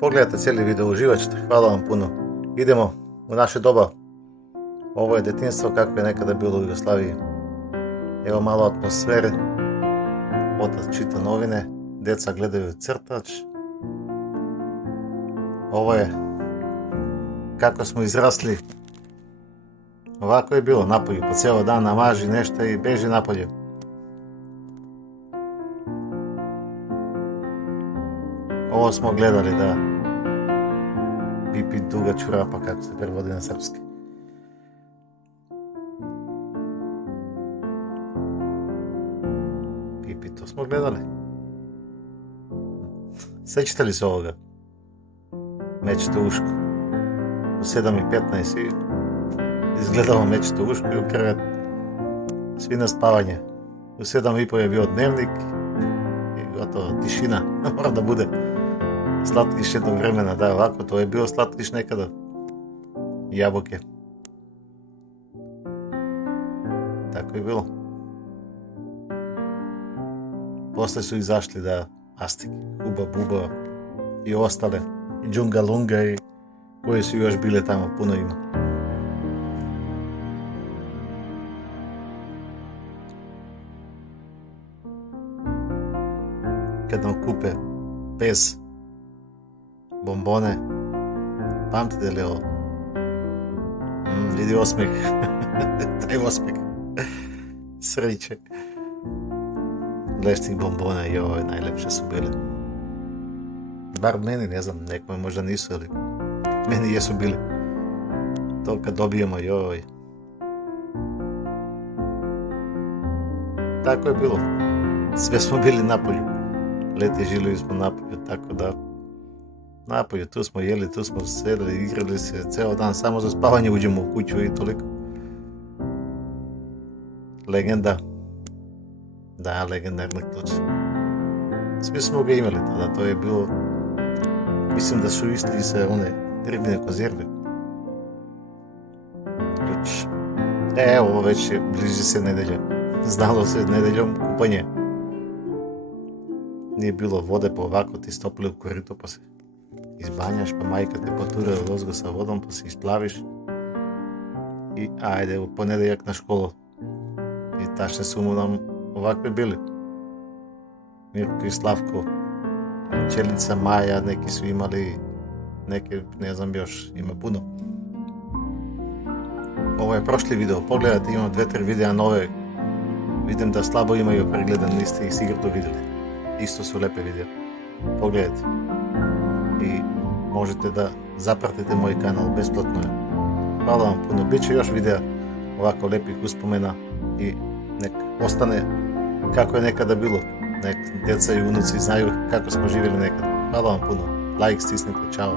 Pogledajte cijeli video, uživat ćete, hvala vam puno. Idemo u naše doba. Ovo je detinjstvo kako je nekada bilo u Jugoslaviji. Evo malo atmosfere. Otac čita novine, djeca gledaju crtač. Ovo je kako smo izrasli. Ovako je bilo napolju, po cijelo dan namaži nešto i beži napolje. Ovo smo gledali, da. Pipi duga čurapa, kako se prevodi na srpski. Pipi, to smo gledali. Sjećate li se ovoga? Mećete uško. U 7:15 i izgledamo mećete uško i u krevet. Svi na spavanje. U 7:30 je bio dnevnik i gotovo tišina. Mora da bude slatkiš jednog vremena, da, ovako, to je bio slatkiš nekada. Jabuke. Tako je bilo. Posle su izašli, da, Astik, Huba Buba i ostale, i Džunga Lunga i koje su još bile tamo, puno ima. Kad nam kupe bez bombone, pamtite li ovo? Vidi osmeh, taj osmeh, sreće. Lešnih bombona i ovo najlepše su bile. Bar meni, ne znam, nekome možda nisu, ali meni jesu bili. To kad dobijemo, joj. Tako je bilo. Sve smo bili napolju. Leti živjeli smo napolju, tako da napolju, tu smo jeli, tu smo sedeli, igrali se ceo dan, samo za spavanje uđemo u kuću i toliko. Legenda. Da, legendarni ključ. Svi smo ga imali tada, to je bilo, mislim da su isti se one ribine konzerve. Ključ. Evo, već bliži se nedelja. Znalo se nedeljom kupanje. Nije bilo vode, pa ovako ti stopili u korito, pa se izbanjaš, pa majka te potura u rozgo sa vodom, pa se isplaviš. I ajde, u ponedeljak na školu. I tašne su mu nam ovakve bili. Mirko i Slavko, Čelica, Maja, neki su imali, neke, ne znam još, ima puno. Ovo je prošli video, pogledajte, imam 2-3 videa nove. Vidim da slabo imaju pregledan, niste ih sigurno vidjeli. Isto su lepe videa. Pogledajte. I možete da zapratite moj kanal, besplatno je. Hvala vam puno, bit će još videa ovako lepih uspomena i nek ostane kako je nekada bilo. Nek djeca i unuci znaju kako smo živjeli nekada. Hvala vam puno. Like stisnite, čao.